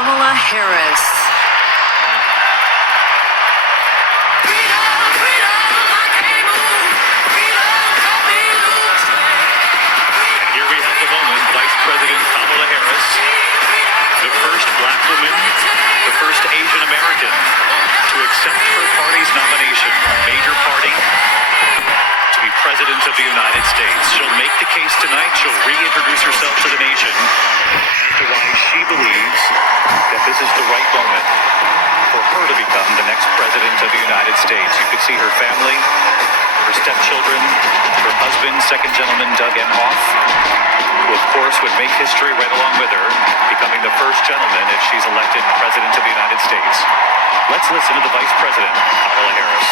Kamala Harris. Here we have the moment, Vice President Kamala Harris, the first black woman, the first Asian American to accept her party's nomination, a major party, to be President of the United States. She'll make the case tonight. She'll reintroduce herself to the nation as to why she believes that this is the right moment for her to become the next President of the United States. You could see her family, her stepchildren, her husband, second gentleman Doug Emhoff, who of course would make history right along with her, becoming the first gentleman if she's elected President of the United States. Let's listen to the Vice President, Kamala Harris.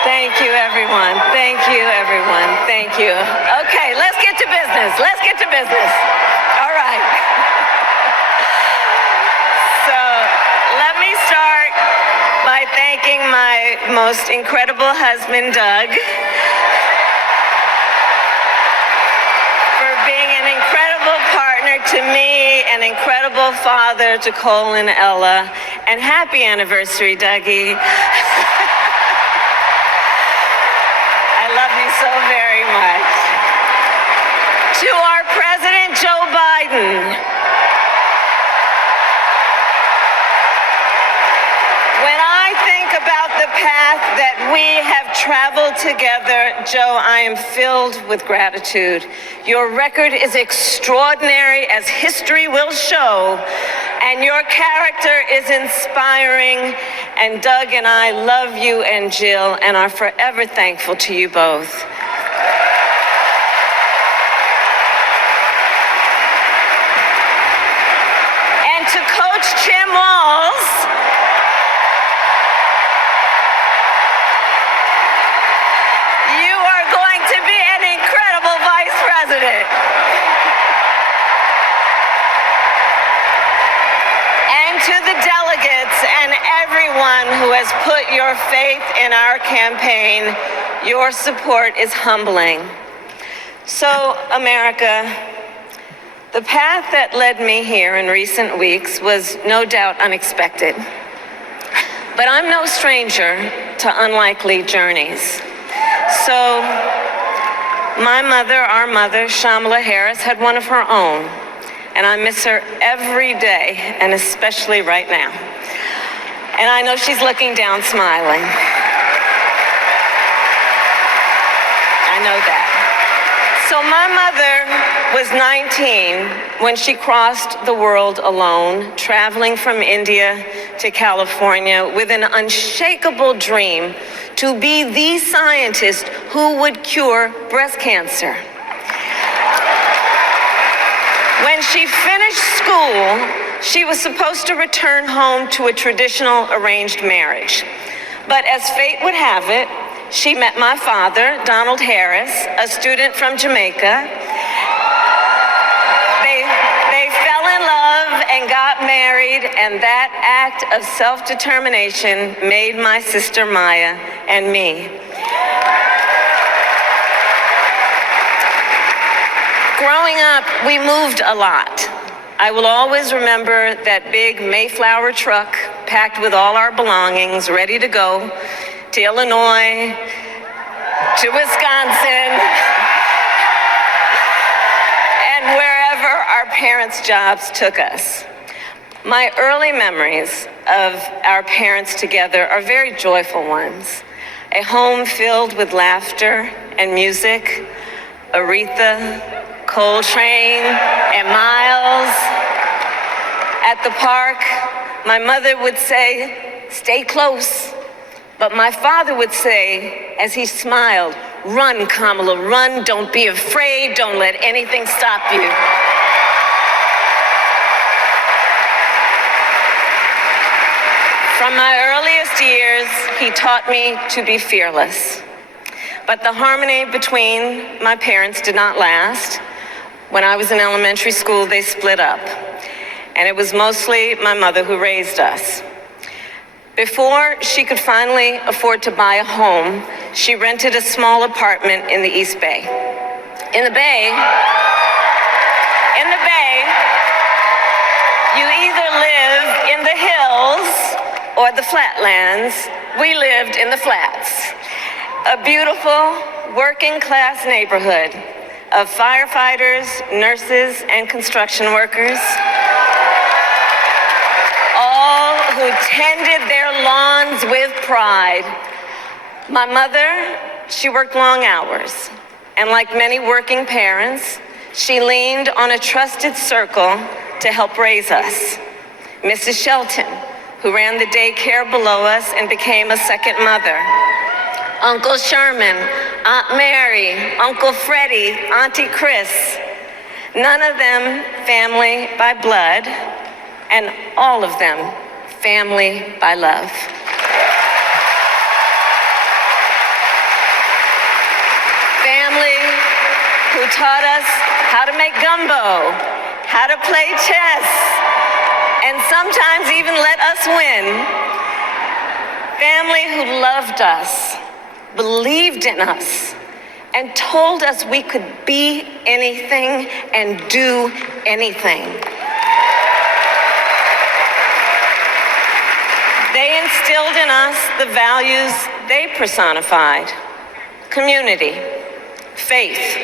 Thank you, everyone. Thank you, everyone. Thank you. Okay, let's get to business. Let's get to business. All right. So let me start by thanking my most incredible husband, Doug, for being an incredible partner to me, an incredible father to Cole and Ella, and happy anniversary, Dougie. So very much. To our President Joe Biden, when I think about the path that we have traveled together, Joe, I am filled with gratitude. Your record is extraordinary, as history will show, and your character is inspiring. And Doug and I love you and Jill and are forever thankful to you both. And to Coach Tim Walz, you are going to be an incredible vice president. And to the delegates and everyone who has put your faith in our campaign, your support is humbling. So, America, the path that led me here in recent weeks was no doubt unexpected. But I'm no stranger to unlikely journeys. So, my mother, our mother, Kamala Harris, had one of her own. And I miss her every day, and especially right now. And I know she's looking down smiling. I know that. So my mother was 19 when she crossed the world alone, traveling from India to California with an unshakable dream to be the scientist who would cure breast cancer. When she finished school, she was supposed to return home to a traditional arranged marriage. But as fate would have it, she met my father, Donald Harris, a student from Jamaica. They fell in love and got married, and that act of self-determination made my sister Maya and me. Growing up, we moved a lot. I will always remember that big Mayflower truck packed with all our belongings, ready to go to Illinois, to Wisconsin, and wherever our parents' jobs took us. My early memories of our parents together are very joyful ones. A home filled with laughter and music, Aretha, Coltrane, and Miles. At the park, my mother would say, "Stay close." But my father would say, as he smiled, "Run, Kamala, run. Don't be afraid. Don't let anything stop you." From my earliest years, he taught me to be fearless. But the harmony between my parents did not last. When I was in elementary school, they split up. And it was mostly my mother who raised us. Before she could finally afford to buy a home, she rented a small apartment in the East Bay. In the Bay, you either live in the hills or the flatlands. We lived in the flats. A beautiful working-class neighborhood of firefighters, nurses, and construction workers, all who tended their lawns with pride. My mother, she worked long hours, and like many working parents, she leaned on a trusted circle to help raise us. Mrs. Shelton, who ran the daycare below us and became a second mother. Uncle Sherman, Aunt Mary, Uncle Freddie, Auntie Chris. None of them family by blood, and all of them family by love. Family who taught us how to make gumbo, how to play chess, and sometimes even let us win. Family who loved us, believed in us, and told us we could be anything and do anything. They instilled in us the values they personified: community, faith,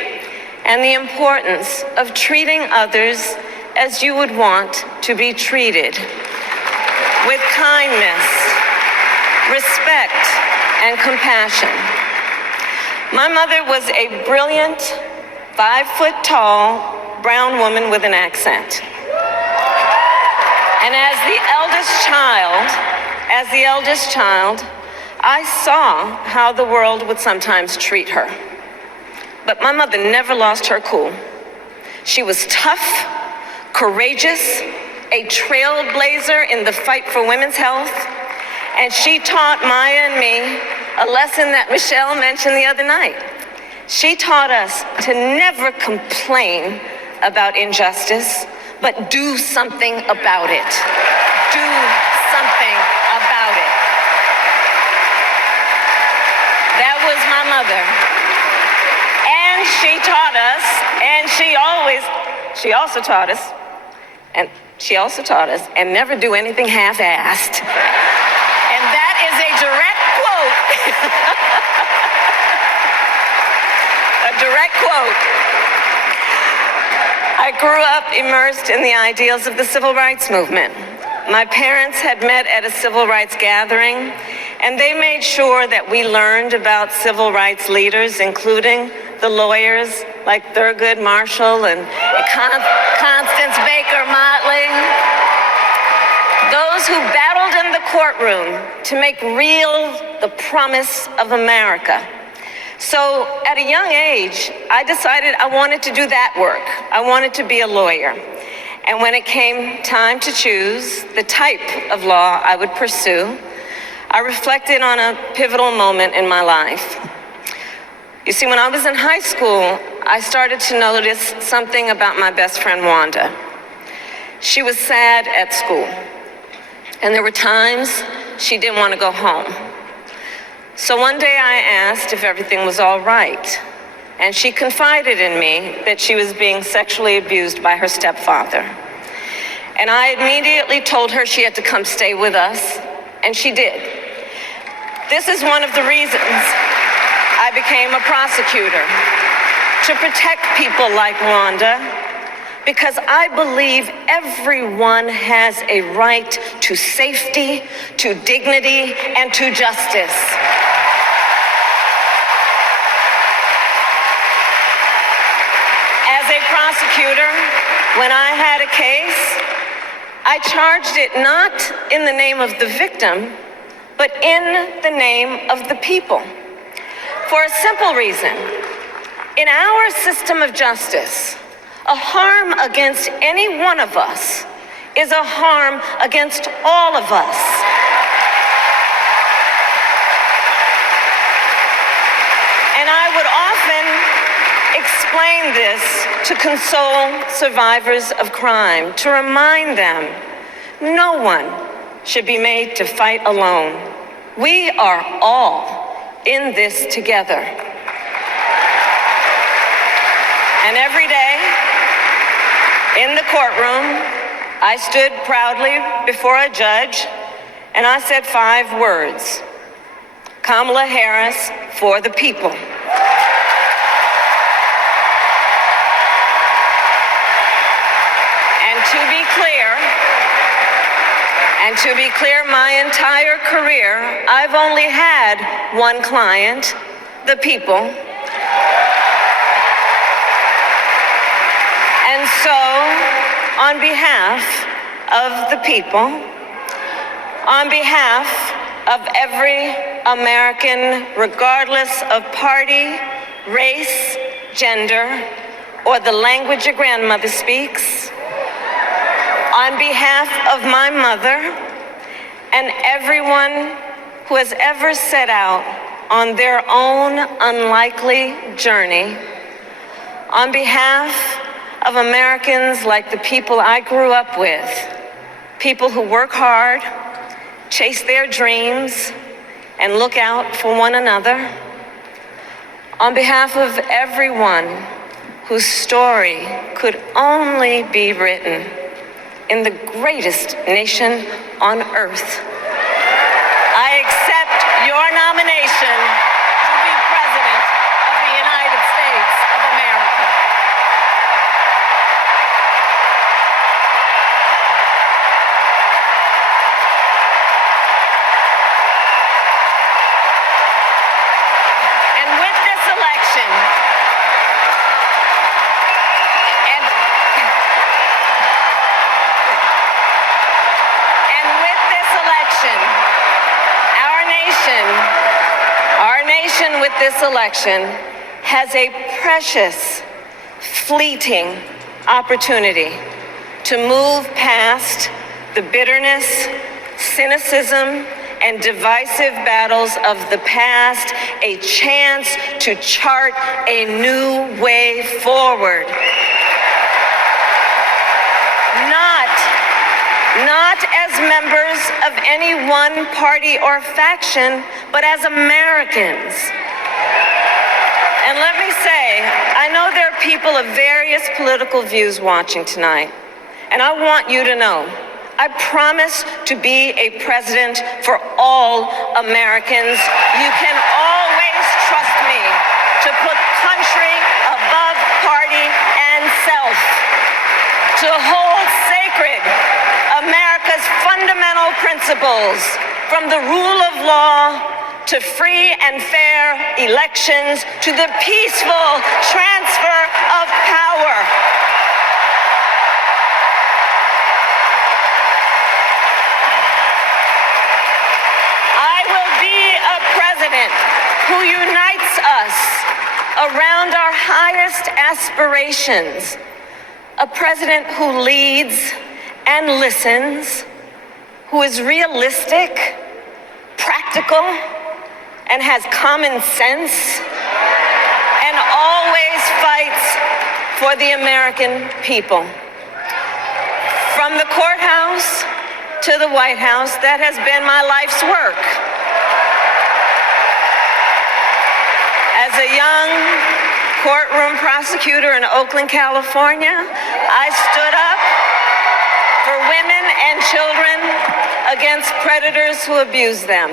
and the importance of treating others as you would want to be treated, with kindness, respect, and compassion. My mother was a brilliant, 5-foot-tall brown woman with an accent. And as the eldest child, I saw how the world would sometimes treat her. But my mother never lost her cool. She was tough, courageous, a trailblazer in the fight for women's health, and she taught Maya and me a lesson that Michelle mentioned the other night. She taught us to never complain about injustice, but do something about it. Do something about it. That was my mother. And she taught us, and she also taught us, and never do anything half-assed. And that is a direct quote. A direct quote. I grew up immersed in the ideals of the civil rights movement. My parents had met at a civil rights gathering, and they made sure that we learned about civil rights leaders, including the lawyers like Thurgood Marshall and Constance Baker Motley, those who battled in the courtroom to make real the promise of America. So at a young age, I decided I wanted to do that work. I wanted to be a lawyer. And when it came time to choose the type of law I would pursue, I reflected on a pivotal moment in my life. You see, when I was in high school, I started to notice something about my best friend, Wanda. She was sad at school, and there were times she didn't want to go home. So one day I asked if everything was all right, and she confided in me that she was being sexually abused by her stepfather. And I immediately told her she had to come stay with us, and she did. This is one of the reasons I became a prosecutor, to protect people like Wanda, because I believe everyone has a right to safety, to dignity, and to justice. As a prosecutor, when I had a case, I charged it not in the name of the victim, but in the name of the people. For a simple reason. In our system of justice, a harm against any one of us is a harm against all of us. And I would often explain this to console survivors of crime, to remind them no one should be made to fight alone. We are all in this together. And every day in the courtroom, I stood proudly before a judge and I said 5 words: Kamala Harris for the people. And to be clear, my entire career, I've only had one client, the people. And so, on behalf of the people, on behalf of every American, regardless of party, race, gender, or the language your grandmother speaks, on behalf of my mother and everyone who has ever set out on their own unlikely journey, on behalf of Americans like the people I grew up with, people who work hard, chase their dreams, and look out for one another, on behalf of everyone whose story could only be written in the greatest nation on earth, I accept your nomination to be President of the United States of America. And with this election, with this election has a precious, fleeting opportunity to move past the bitterness, cynicism, and divisive battles of the past, a chance to chart a new way forward. Not as members of any one party or faction, but as Americans. And let me say, I know there are people of various political views watching tonight, and I want you to know, I promise to be a president for all Americans. You can always trust me to put country above party and self, to hold sacred America's fundamental principles, from the rule of law to free and fair elections, to the peaceful transfer of power. I will be a president who unites us around our highest aspirations, a president who leads and listens, who is realistic, practical, and has common sense, and always fights for the American people. From the courthouse to the White House, that has been my life's work. As a young courtroom prosecutor in Oakland, California, I stood up for women and children against predators who abuse them.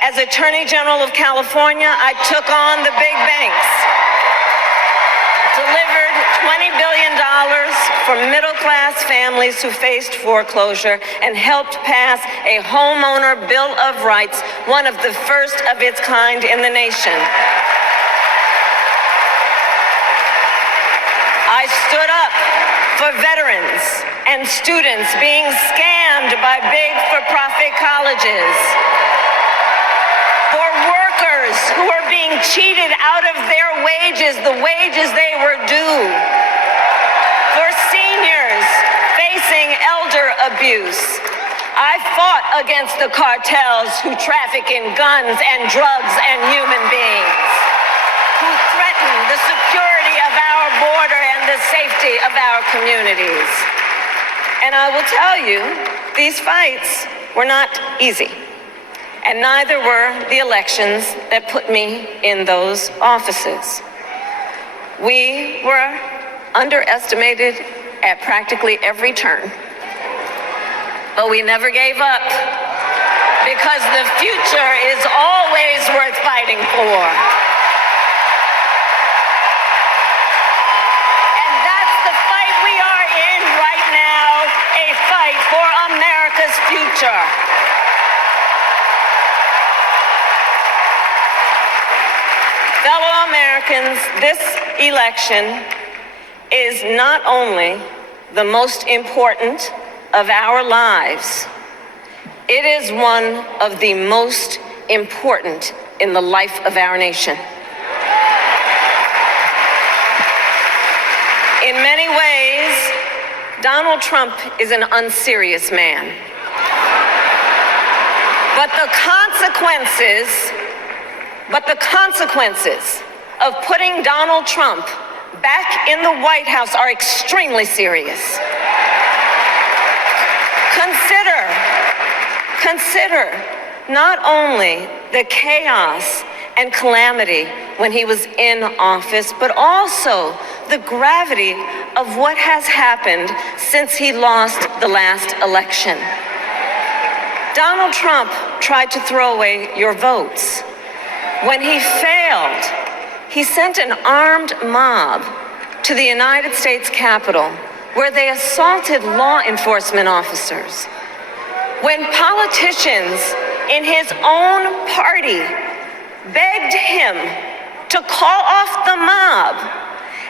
As Attorney General of California, I took on the big banks, delivered $20 billion for middle-class families who faced foreclosure, and helped pass a homeowner bill of rights, one of the first of its kind in the nation. I stood up for veterans and students being scammed by big for-profit colleges, for workers who are being cheated out of their wages, the wages they were due, for seniors facing elder abuse. I fought against the cartels who traffic in guns and drugs and human beings, who threaten the security of our border and the safety of our communities. And I will tell you, these fights were not easy. And neither were the elections that put me in those offices. We were underestimated at practically every turn. But we never gave up, because the future is always worth fighting for. And that's the fight we are in right now, a fight for America's future. Fellow Americans, this election is not only the most important of our lives, it is one of the most important in the life of our nation. In many ways, Donald Trump is an unserious man. But the consequences of putting Donald Trump back in the White House are extremely serious. Consider not only the chaos and calamity when he was in office, but also the gravity of what has happened since he lost the last election. Donald Trump tried to throw away your votes. When he failed, he sent an armed mob to the United States Capitol, where they assaulted law enforcement officers. When politicians in his own party begged him to call off the mob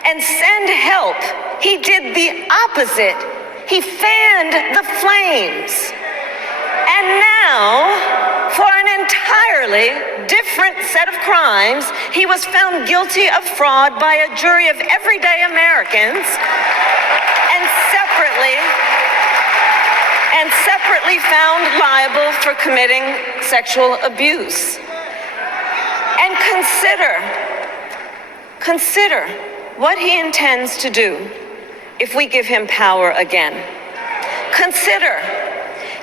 and send help, he did the opposite. He fanned the flames. And now, for an entirely different set of crimes, he was found guilty of fraud by a jury of everyday Americans, and separately found liable for committing sexual abuse. And consider what he intends to do if we give him power again. Consider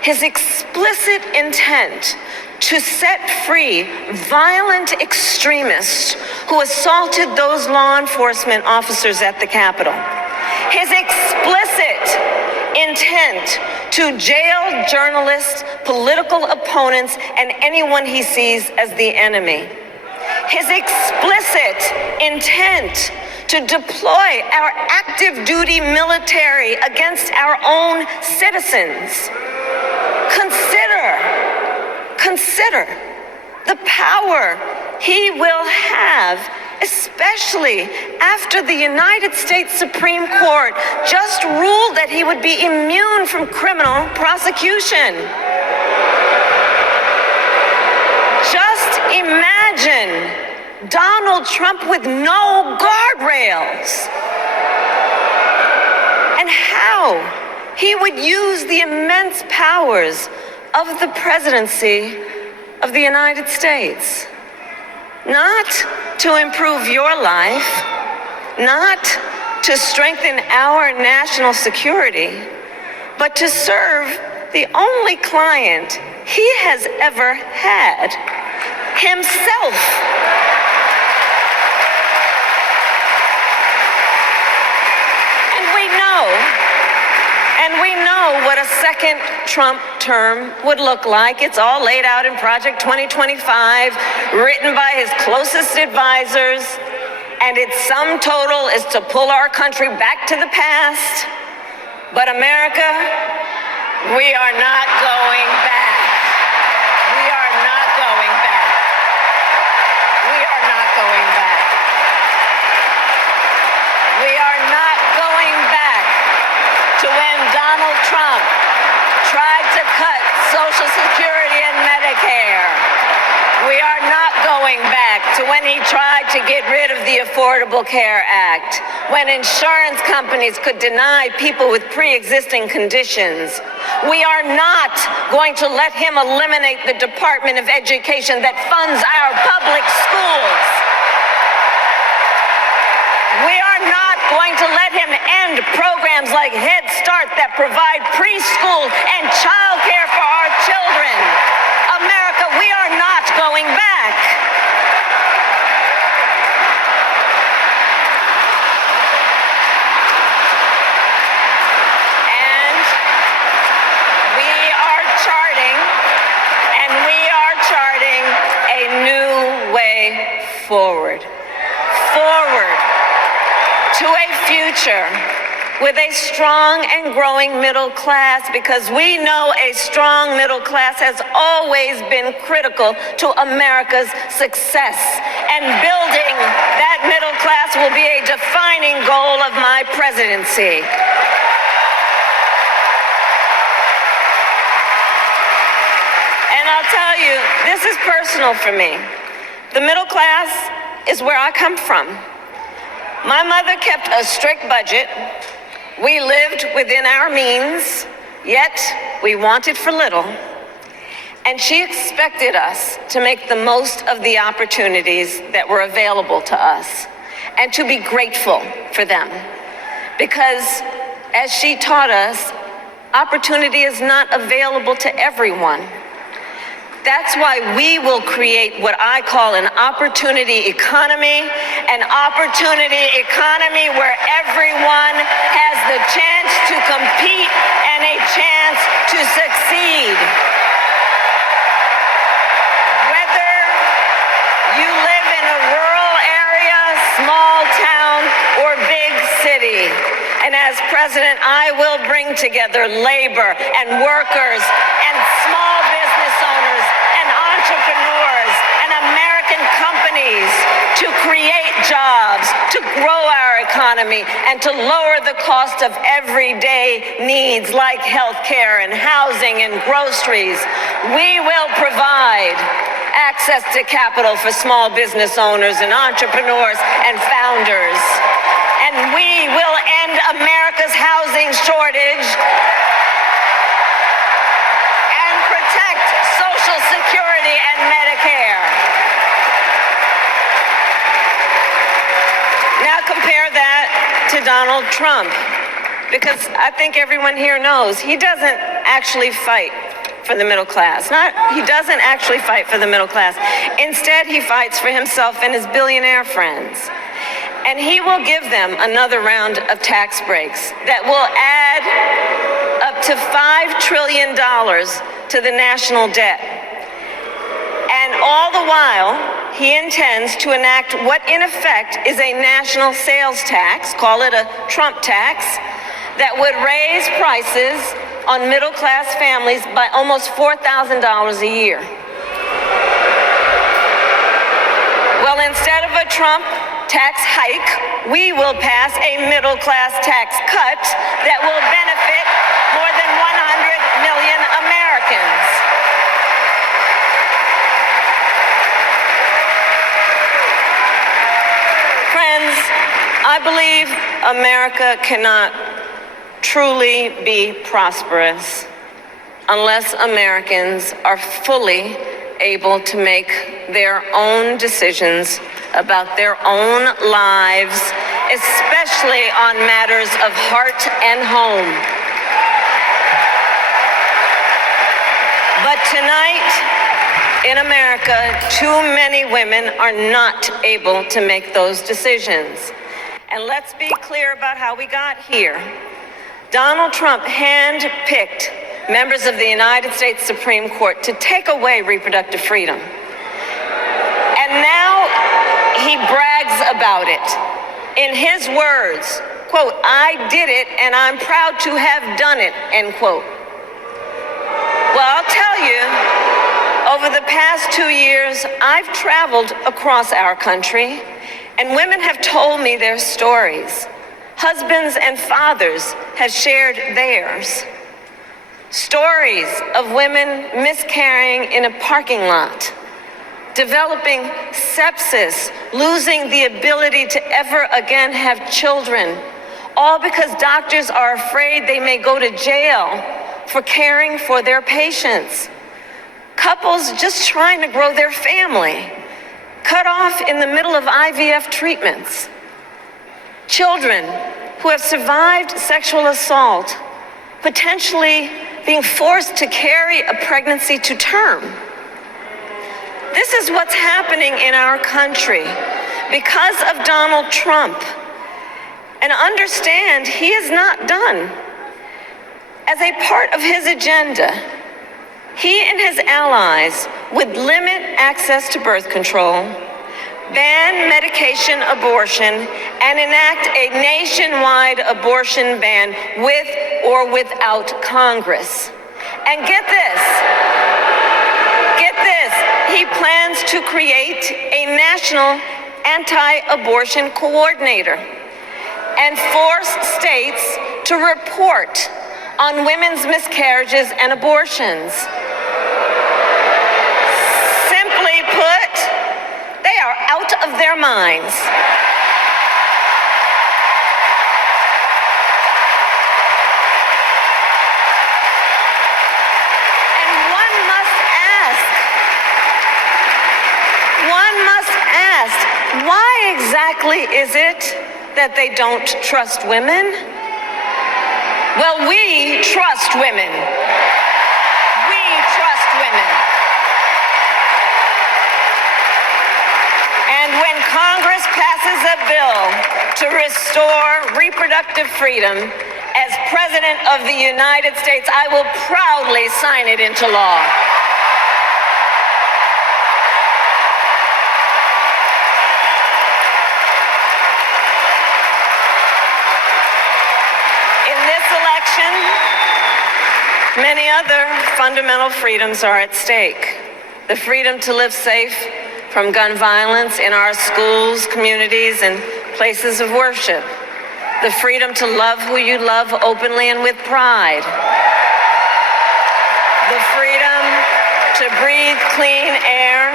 his explicit intent to set free violent extremists who assaulted those law enforcement officers at the Capitol. His explicit intent to jail journalists, political opponents, and anyone he sees as the enemy. His explicit intent to deploy our active duty military against our own citizens. Consider the power he will have, especially after the United States Supreme Court just ruled that he would be immune from criminal prosecution. Just imagine Donald Trump with no guardrails, and how he would use the immense powers of the presidency of the United States, not to improve your life, not to strengthen our national security, but to serve the only client he has ever had, himself. And we know what a second Trump term would look like. It's all laid out in Project 2025, written by his closest advisors, and its sum total is to pull our country back to the past. But America, we are not going back. We are not going back. We are not going back. We are not going back to when Donald Trump tried to cut Social Security and Medicare. We are not going back to when he tried to get rid of the Affordable Care Act, when insurance companies could deny people with pre-existing conditions. We are not going to let him eliminate the Department of Education that funds our public schools. We are not going to let him end programs like Head Start that provide preschool and childcare for our children. America, we are not going back. And we are charting a new way forward. To a future with a strong and growing middle class, because we know a strong middle class has always been critical to America's success. And building that middle class will be a defining goal of my presidency. And I'll tell you, this is personal for me. The middle class is where I come from. My mother kept a strict budget. We lived within our means, yet we wanted for little. And she expected us to make the most of the opportunities that were available to us and to be grateful for them. Because as she taught us, opportunity is not available to everyone. That's why we will create what I call an opportunity economy, where everyone has the chance to compete and a chance to succeed. Whether you live in a rural area, small town, or big city. And as president, I will bring together labor and workers and small business owners and entrepreneurs and American companies to create jobs, to grow our economy, and to lower the cost of everyday needs like health care and housing and groceries. We will provide access to capital for small business owners and entrepreneurs and founders. And we will end America's housing shortage and protect Social Security and Medicare. Now compare that to Donald Trump, because I think everyone here knows he doesn't actually fight for the middle class. He doesn't actually fight for the middle class. Instead, he fights for himself and his billionaire friends. And he will give them another round of tax breaks that will add up to $5 trillion to the national debt. And all the while, he intends to enact what in effect is a national sales tax, call it a Trump tax, that would raise prices on middle-class families by almost $4,000 a year. Trump tax hike, we will pass a middle-class tax cut that will benefit more than 100 million Americans. Friends, I believe America cannot truly be prosperous unless Americans are fully able to make their own decisions about their own lives, especially on matters of heart and home. But tonight, in America, too many women are not able to make those decisions. And let's be clear about how we got here. Donald Trump handpicked members of the United States Supreme Court to take away reproductive freedom. And now he brags about it. In his words, quote, "I did it and I'm proud to have done it," end quote. Well, I'll tell you, over the past 2 years, I've traveled across our country, and women have told me their stories. Husbands and fathers have shared theirs. Stories of women miscarrying in a parking lot, developing sepsis, losing the ability to ever again have children, all because doctors are afraid they may go to jail for caring for their patients. Couples just trying to grow their family, cut off in the middle of IVF treatments. Children who have survived sexual assault, potentially being forced to carry a pregnancy to term. This is what's happening in our country because of Donald Trump. And understand, he is not done. As a part of his agenda, he and his allies would limit access to birth control, ban medication abortion, and enact a nationwide abortion ban with or without Congress. And get this, he plans to create a national anti-abortion coordinator and force states to report on women's miscarriages and abortions. Simply put, they are out of their minds. And one must ask, why exactly is it that they don't trust women? Well, we trust women. We trust women. And when Congress passes a bill to restore reproductive freedom, as President of the United States, I will proudly sign it into law. Many other fundamental freedoms are at stake. The freedom to live safe from gun violence in our schools, communities, and places of worship. The freedom to love who you love openly and with pride. The freedom to breathe clean air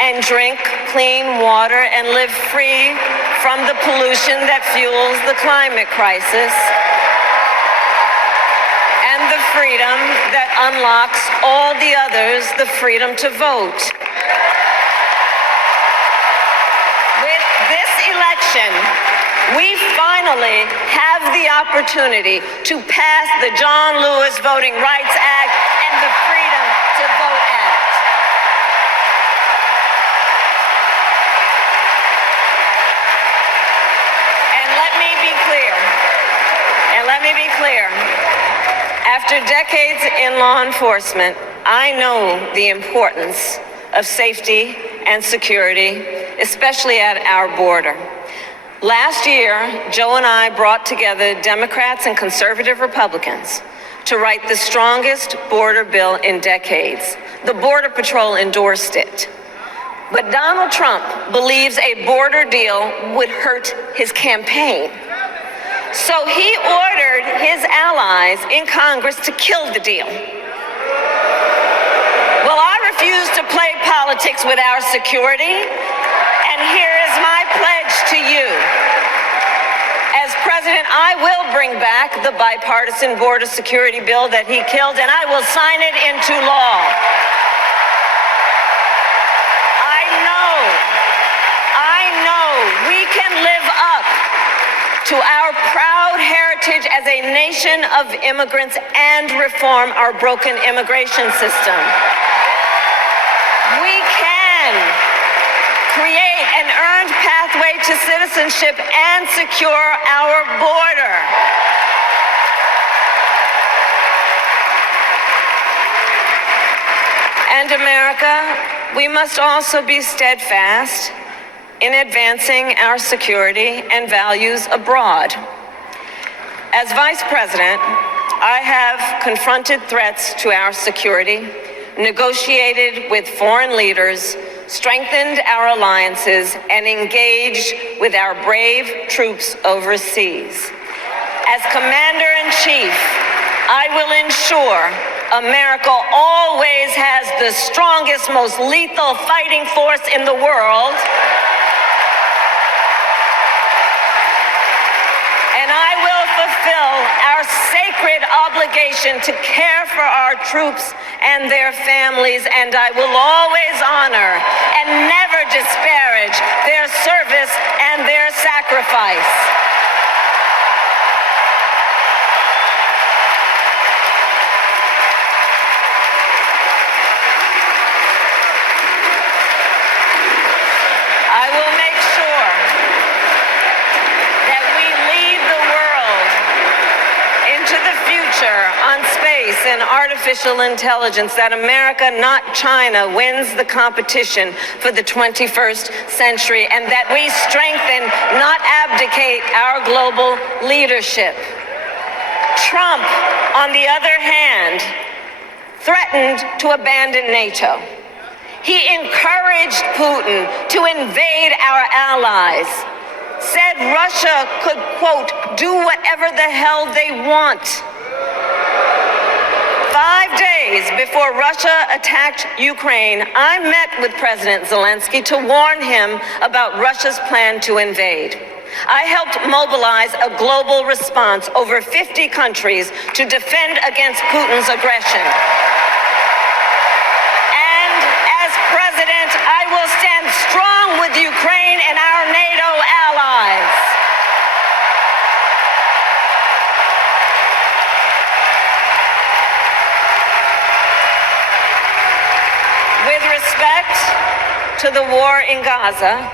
and drink clean water and live free from the pollution that fuels the climate crisis. And the freedom that unlocks all the others, the freedom to vote. With this election, we finally have the opportunity to pass the John Lewis Voting Rights Act and the Freedom to Vote Act. And let me be clear. After decades in law enforcement, I know the importance of safety and security, especially at our border. Last year, Joe and I brought together Democrats and conservative Republicans to write the strongest border bill in decades. The Border Patrol endorsed it. But Donald Trump believes a border deal would hurt his campaign. So he ordered his allies in Congress to kill the deal. Well, I refuse to play politics with our security, and here is my pledge to you. As president, I will bring back the bipartisan border security bill that he killed, and I will sign it into law. I know we can live up to our proud heritage as a nation of immigrants and reform our broken immigration system. We can create an earned pathway to citizenship and secure our border. And America, we must also be steadfast in advancing our security and values abroad. As Vice President, I have confronted threats to our security, negotiated with foreign leaders, strengthened our alliances, and engaged with our brave troops overseas. As Commander-in-Chief, I will ensure America always has the strongest, most lethal fighting force in the world. And I will fulfill our sacred obligation to care for our troops and their families, and I will always honor and never disparage their service and their sacrifice. I will make sure that we lead the world into the future on space and artificial intelligence, that America, not China, wins the competition for the 21st century, and that we strengthen, not abdicate, our global leadership. Trump, on the other hand, threatened to abandon NATO. He encouraged Putin to invade our allies, said Russia could, quote, do whatever the hell they want. 5 days before Russia attacked Ukraine, I met with President Zelensky to warn him about Russia's plan to invade. I helped mobilize a global response, over 50 countries, to defend against Putin's aggression. President, I will stand strong with Ukraine and our NATO allies. With respect to the war in Gaza,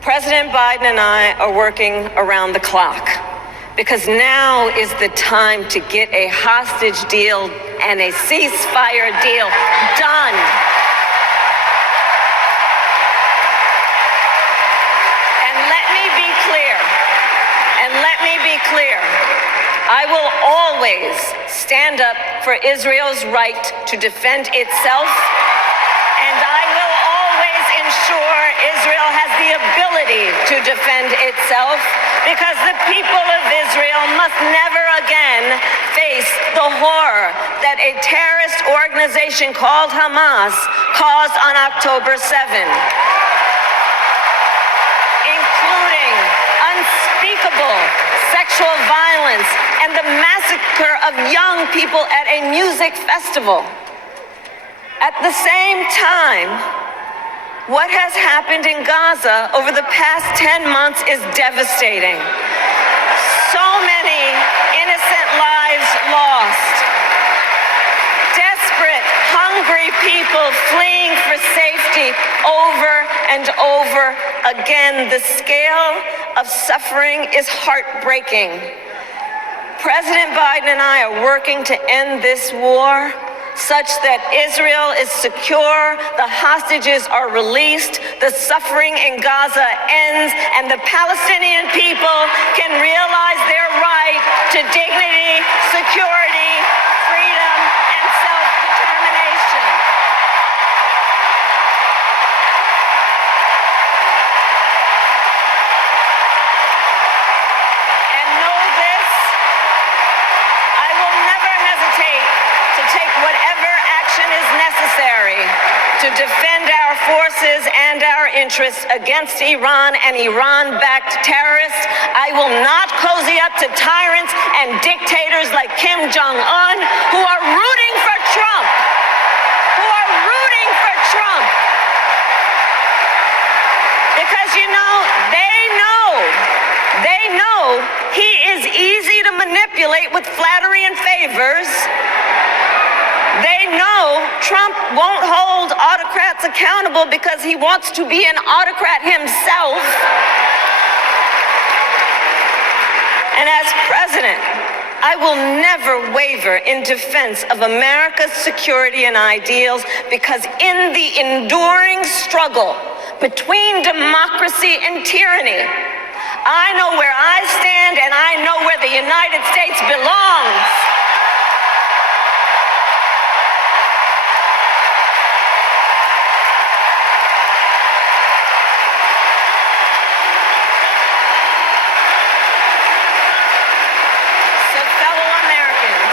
President Biden and I are working around the clock, because now is the time to get a hostage deal and a ceasefire deal done. Clear. I will always stand up for Israel's right to defend itself, and I will always ensure Israel has the ability to defend itself, because the people of Israel must never again face the horror that a terrorist organization called Hamas caused on October 7, including unspeakable sexual violence and the massacre of young people at a music festival. At the same time, what has happened in Gaza over the past 10 months is devastating. So many innocent lives lost. Desperate, hungry people fleeing for safety over and over again. The scale of suffering is heartbreaking. President Biden and I are working to end this war such that Israel is secure, the hostages are released, the suffering in Gaza ends, and the Palestinian people can realize their right to dignity, security, freedom, and self-determination. military to defend our forces and our interests against Iran and Iran-backed terrorists. I will not cozy up to tyrants and dictators like Kim Jong-un who are rooting for Trump. Because, you know, they know he is easy to manipulate with flattery and favors. They know Trump won't hold autocrats accountable because he wants to be an autocrat himself. And as president, I will never waver in defense of America's security and ideals, because in the enduring struggle between democracy and tyranny, I know where I stand and I know where the United States belongs. So fellow Americans,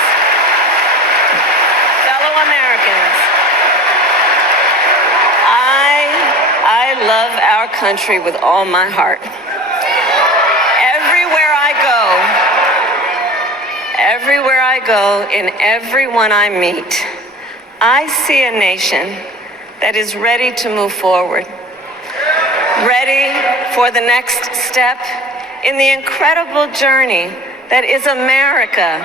I love our country with all my heart. Everywhere I go, in everyone I meet, I see a nation that is ready to move forward, ready for the next step in the incredible journey that is America.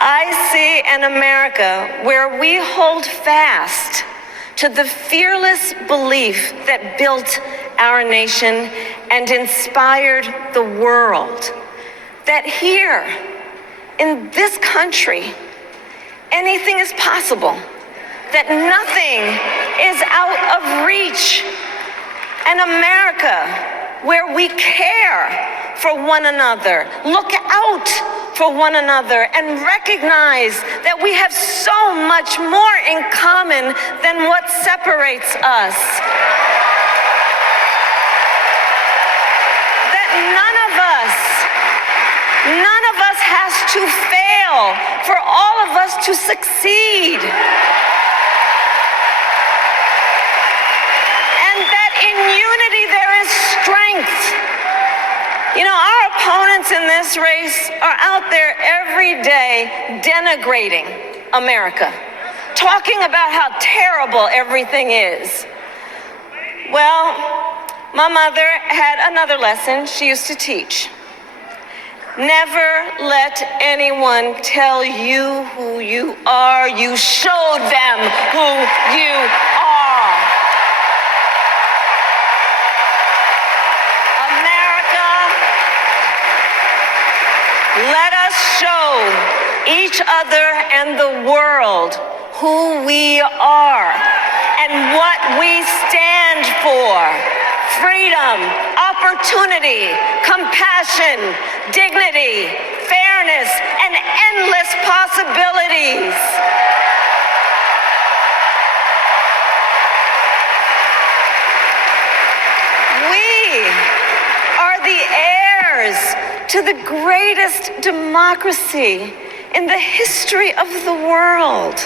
I see an America where we hold fast to the fearless belief that built our nation and inspired the world, that here, in this country, anything is possible, that nothing is out of reach. An America where we care for one another, look out for one another, and recognize that we have so much more in common than what separates us. That none of us has to fail for all of us to succeed. And that in unity there is strength. You know, our opponents in this race are out there every day denigrating America, talking about how terrible everything is. Well, my mother had another lesson she used to teach. Never let anyone tell you who you are. You show them who you are. America, let us show each other and the world who we are and what we stand for. Freedom, opportunity, compassion, dignity, fairness, and endless possibilities. We are the heirs to the greatest democracy in the history of the world.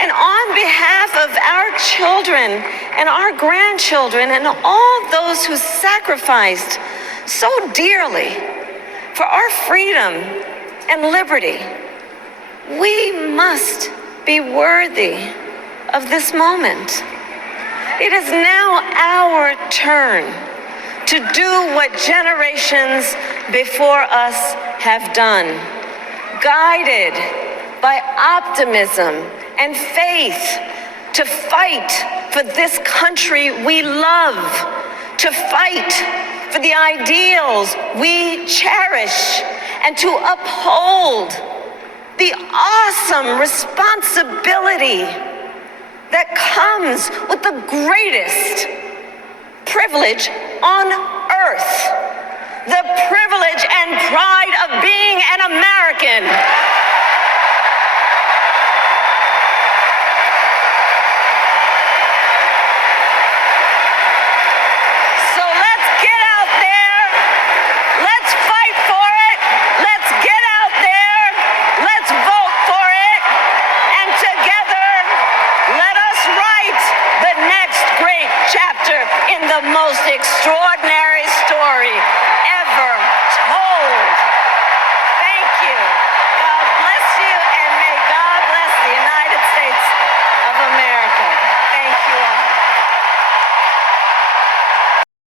And on behalf of our children and our grandchildren and all those who sacrificed so dearly for our freedom and liberty, we must be worthy of this moment. It is now our turn to do what generations before us have done, guided by optimism and faith, to fight for this country we love, to fight for the ideals we cherish, and to uphold the awesome responsibility that comes with the greatest privilege on earth, the privilege and pride of being an American. the most extraordinary